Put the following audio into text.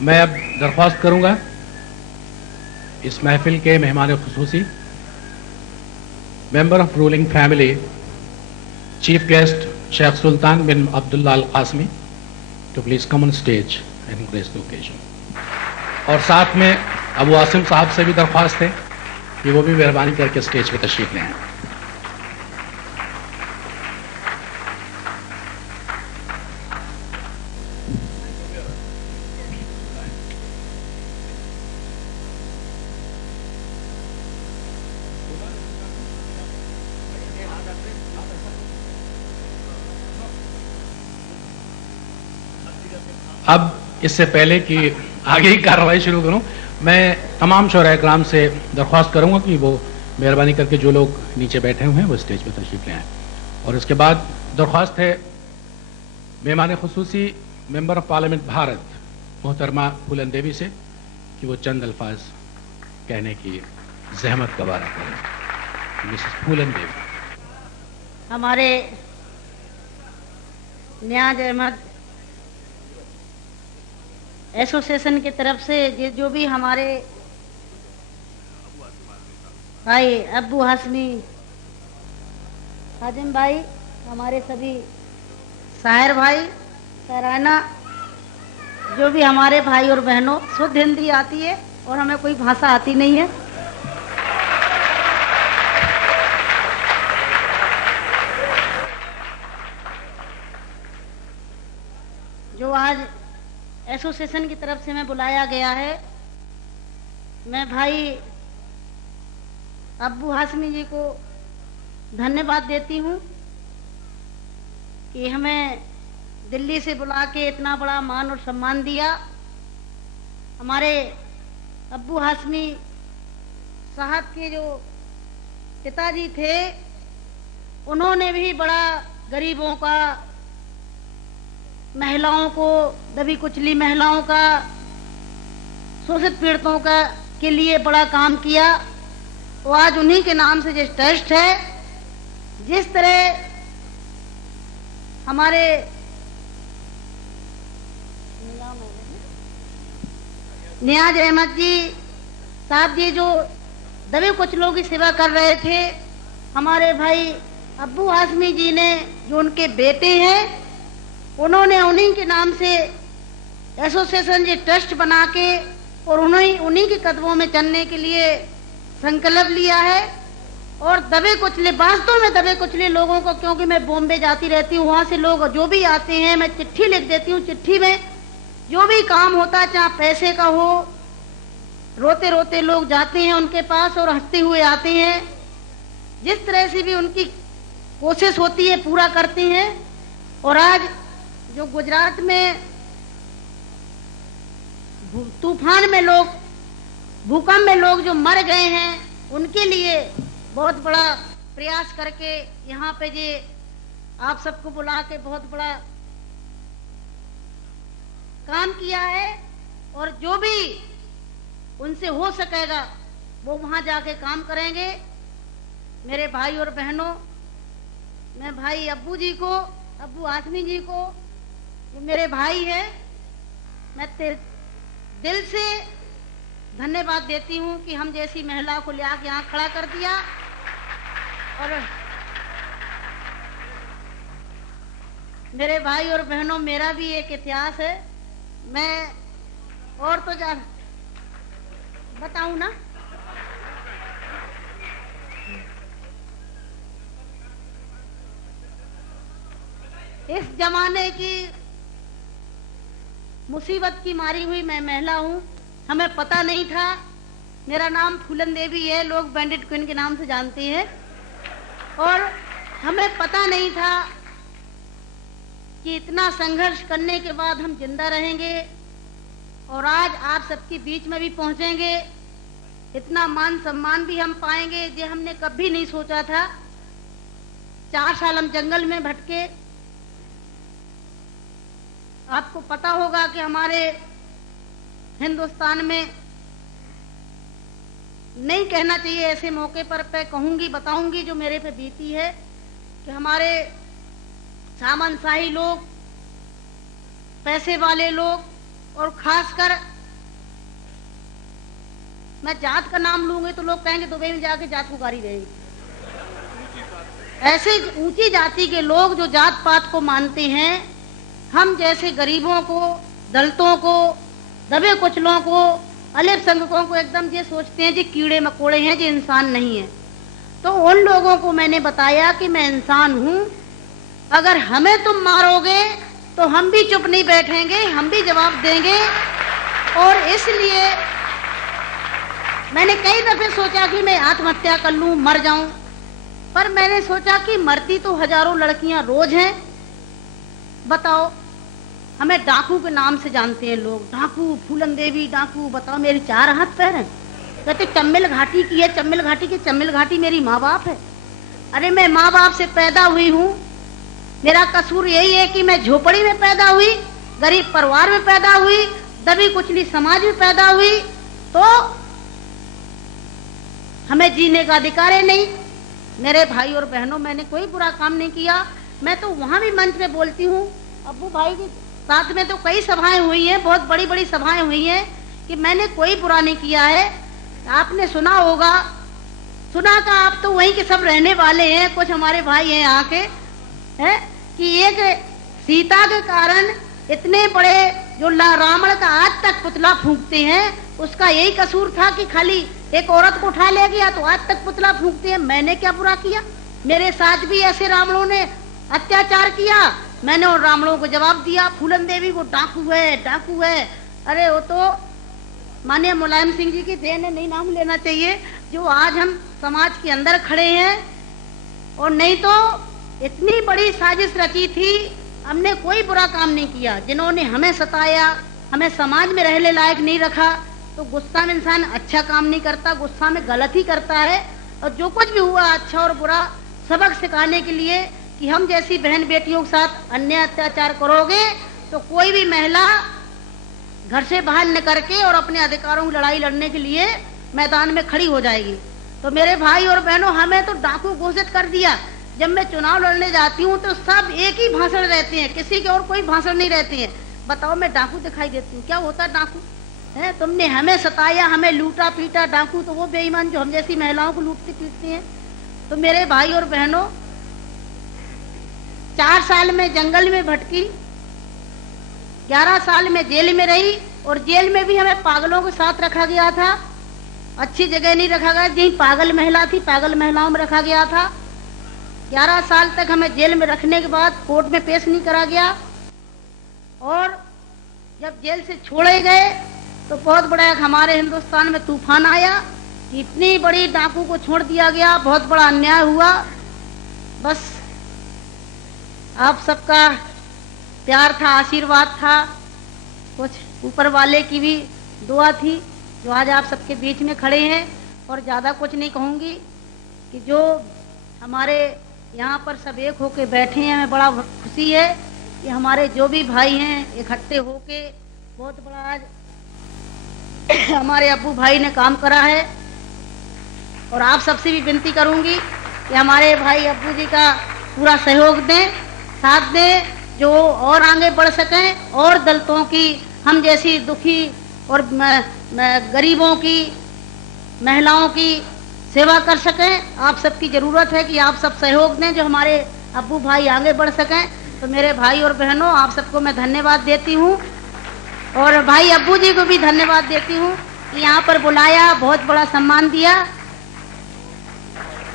मैं अब दरख्वास्त करूंगा इस महफिल के मेहमान खुसूसी member of ruling family chief guest Sheikh Sultan bin Abdullah Al Qasimi to please come on stage and grace the occasion. और साथ में अबू आसिम साहब से भी दरख्वास्त है कि वो भी मेहरबानी करके स्टेज पर तशरीफ ले आएं। अब इससे पहले कि आगे ही कार्रवाई शुरू करूं, मैं तमाम शोराए-ए-किराम से दरख्वास्त करूंगा कि वो मेहरबानी करके जो लोग नीचे बैठे हुए हैं वो स्टेज पर तशरीफ ले आएं। और इसके बाद दरख्वास्त है मेहमान खुसूसी मेंबर ऑफ पार्लियामेंट भारत मोहतरमा फूलन देवी से कि वो चंद अल्फाज कहने की जहमत गवारा करें। मिसेस फूलन देवी। हमारे नियाज अहमद एसोसिएशन की तरफ से जो भी हमारे भाई अब्बू हाशमी, हाजिम भाई, हमारे सभी साहिर भाई, सराना, जो भी हमारे भाई और बहनों, शुद्ध हिंदी आती है और हमें कोई भाषा आती नहीं है। जो आज एसोसिएशन की तरफ से मैं बुलाया गया है, मैं भाई अब्बू हाशमी जी को धन्यवाद देती हूँ कि हमें दिल्ली से बुला के इतना बड़ा मान और सम्मान दिया। हमारे अब्बू हाशमी साहब के जो पिताजी थे, उन्होंने भी बड़ा गरीबों का, महिलाओं को, दबी कुचली महिलाओं का, शोषित पीड़ितों का के लिए बड़ा काम किया। तो आज उन्हीं के नाम से जिस ट्रस्ट है, जिस तरह हमारे नियाज अहमद जी साहब जी जो दबे कुचलों की सेवा कर रहे थे, हमारे भाई अब्बू हाशमी जी ने जो उनके बेटे हैं, उन्होंने उन्हीं के नाम से एसोसिएशन जी ट्रस्ट बना के और उन्हीं के कदमों में चलने के लिए संकल्प लिया है। और दबे कुचले, वास्तव में दबे कुचले लोगों को, क्योंकि मैं बॉम्बे जाती रहती हूँ, वहाँ से लोग जो भी आते हैं, मैं चिट्ठी लिख देती हूँ। चिट्ठी में जो भी काम होता है, चाहे पैसे का हो, रोते रोते लोग जाते हैं उनके पास और हंसते हुए आते हैं। जिस तरह से भी उनकी कोशिश होती है पूरा करते हैं। और आज जो गुजरात में तूफान में लोग, भूकंप में लोग जो मर गए हैं, उनके लिए बहुत बड़ा प्रयास करके यहाँ पे ये आप सबको बुला के बहुत बड़ा काम किया है। और जो भी उनसे हो सकेगा वो वहां जाके काम करेंगे। मेरे भाई और बहनों, मैं भाई अब्बू जी को, अब्बू हाशमी जी को, जो मेरे भाई है, मैं दिल से धन्यवाद देती हूँ कि हम जैसी महिला को ले आके यहाँ खड़ा कर दिया। और मेरे भाई और बहनों, मेरा भी एक इतिहास है, मैं और तो जान बताऊं ना। इस जमाने की मुसीबत की मारी हुई मैं महिला हूँ। हमें पता नहीं था, मेरा नाम फूलन देवी है, लोग बैंडिट क्वीन के नाम से जानते हैं। और हमें पता नहीं था कि इतना संघर्ष करने के बाद हम जिंदा रहेंगे और आज आप सबके बीच में भी पहुंचेंगे, इतना मान सम्मान भी हम पाएंगे, ये हमने कभी नहीं सोचा था। 4 साल हम जंगल में भटके। आपको पता होगा कि हमारे हिंदुस्तान में, नहीं कहना चाहिए ऐसे मौके पर, कहूंगी, बताऊंगी जो मेरे पे बीती है, कि हमारे सामंतशाही लोग, पैसे वाले लोग और खासकर मैं जात का नाम लूंगी तो लोग कहेंगे दुबई में जाके जात को गारी रहेगी। ऐसे ऊंची जाति के लोग जो जात पात को मानते हैं, हम जैसे गरीबों को, दलितों को, दबे कुचलों को, अल्पसंख्यकों को एकदम ये सोचते हैं जी कीड़े मकोड़े हैं, जी इंसान नहीं है। तो उन लोगों को मैंने बताया कि मैं इंसान हूं, अगर हमें तुम मारोगे तो हम भी चुप नहीं बैठेंगे, हम भी जवाब देंगे। और इसलिए मैंने कई दफे सोचा कि मैं आत्महत्या कर लूं, मर जाऊं, पर मैंने सोचा कि मरती तो हजारों लड़कियां रोज हैं। बताओ, हमें डाकू के नाम से जानते हैं लोग, डाकू, फूलन देवी डाकू। बताओ, मेरी 4 हाथ पैर हैं। कहते चम्मिल घाटी की है, चम्मिल घाटी की। चम्मिल घाटी मेरी माँ बाप है। अरे मैं माँ बाप से पैदा हुई हूँ, मेरा कसूर यही है कि मैं झोपड़ी में पैदा हुई, गरीब परिवार में पैदा हुई, दबी कुचली समाज में पैदा हुई, तो हमें जीने का अधिकार है नहीं। मेरे भाई और बहनों, मैंने कोई बुरा काम नहीं किया। मैं तो वहां भी मंच में बोलती हूँ, अब्बू भाई के साथ में तो कई सभाएं हुई हैं, बहुत बड़ी बड़ी सभाएं हुई हैं, कि मैंने कोई बुरा नहीं किया है। आपने सुना होगा, सुना का आप तो वहीं के सब रहने वाले हैं, कुछ हमारे भाई हैं यहाँ के, है कि एक सीता के कारण इतने बड़े जो रावण का आज तक पुतला फूंकते हैं, उसका यही कसूर था कि खाली एक औरत को उठा ले गया तो आज तक पुतला फूंकते हैं। मैंने क्या बुरा किया? मेरे साथ भी ऐसे रावणों ने अत्याचार किया, मैंने उन रावणों को जवाब दिया। फूलन देवी को डाकू है, डाकू है। अरे वो तो माननीय मुलायम सिंह जी की देन है, नहीं नाम लेना चाहिए, जो आज हम समाज के अंदर खड़े हैं। और नहीं तो इतनी बड़ी साजिश रची थी, हमने कोई बुरा काम नहीं किया। जिन्होंने हमें सताया, हमें समाज में रहने लायक नहीं रखा, तो गुस्सा में इंसान अच्छा काम नहीं करता, गुस्सा में गलत ही करता है। और जो कुछ भी हुआ अच्छा और बुरा सबक सिखाने के लिए कि हम जैसी बहन बेटियों के साथ अन्याय अत्याचार करोगे तो कोई भी महिला घर से बाहर निकल के और अपने अधिकारों की लड़ाई लड़ने के लिए मैदान में खड़ी हो जाएगी। तो मेरे भाई और बहनों, हमें तो डाकू घोषित कर दिया। जब मैं चुनाव लड़ने जाती हूँ तो सब एक ही भाषण रहते हैं, किसी के और कोई भाषण नहीं रहते हैं। बताओ, मैं डाकू दिखाई देती हूँ? क्या होता है डाकू? है, तुमने हमें सताया, हमें लूटा पीटा। डाकू तो वो बेईमान जो हम जैसी महिलाओं को लूटते पीटते हैं। तो मेरे भाई और बहनों, 4 साल में जंगल में भटकी, 11 साल में जेल में रही, और जेल में भी हमें पागलों के साथ रखा गया था। अच्छी जगह नहीं रखा गया, जहीं पागल महिला थी, पागल महिलाओं में रखा गया था। 11 साल तक हमें जेल में रखने के बाद कोर्ट में पेश नहीं करा गया। और जब जेल से छोड़े गए तो बहुत बड़ा हमारे हिंदुस्तान में तूफान आया कि इतनी बड़ी डाकू को छोड़ दिया गया, बहुत बड़ा अन्याय हुआ। बस आप सबका प्यार था, आशीर्वाद था, कुछ ऊपर वाले की भी दुआ थी, जो आज आप सबके बीच में खड़े हैं। और ज़्यादा कुछ नहीं कहूँगी कि जो हमारे यहाँ पर सब एक होके बैठे हैं, हमें बड़ा खुशी है कि हमारे जो भी भाई हैं इकट्ठे होके बहुत बड़ा आज हमारे अब्बू भाई ने काम करा है। और आप सबसे भी विनती करूंगी कि हमारे भाई अब्बू जी का पूरा सहयोग दें, साथ दें, जो और आगे बढ़ सकें और दलितों की, हम जैसी दुखी और गरीबों की, महिलाओं की सेवा कर सकें। आप सबकी जरूरत है कि आप सब सहयोग दें, जो हमारे अब्बू भाई आगे बढ़ सकें। तो मेरे भाई और बहनों, आप सबको मैं धन्यवाद देती हूँ, और भाई अब्बू जी को भी धन्यवाद देती हूँ कि यहाँ पर बुलाया, बहुत बड़ा सम्मान दिया।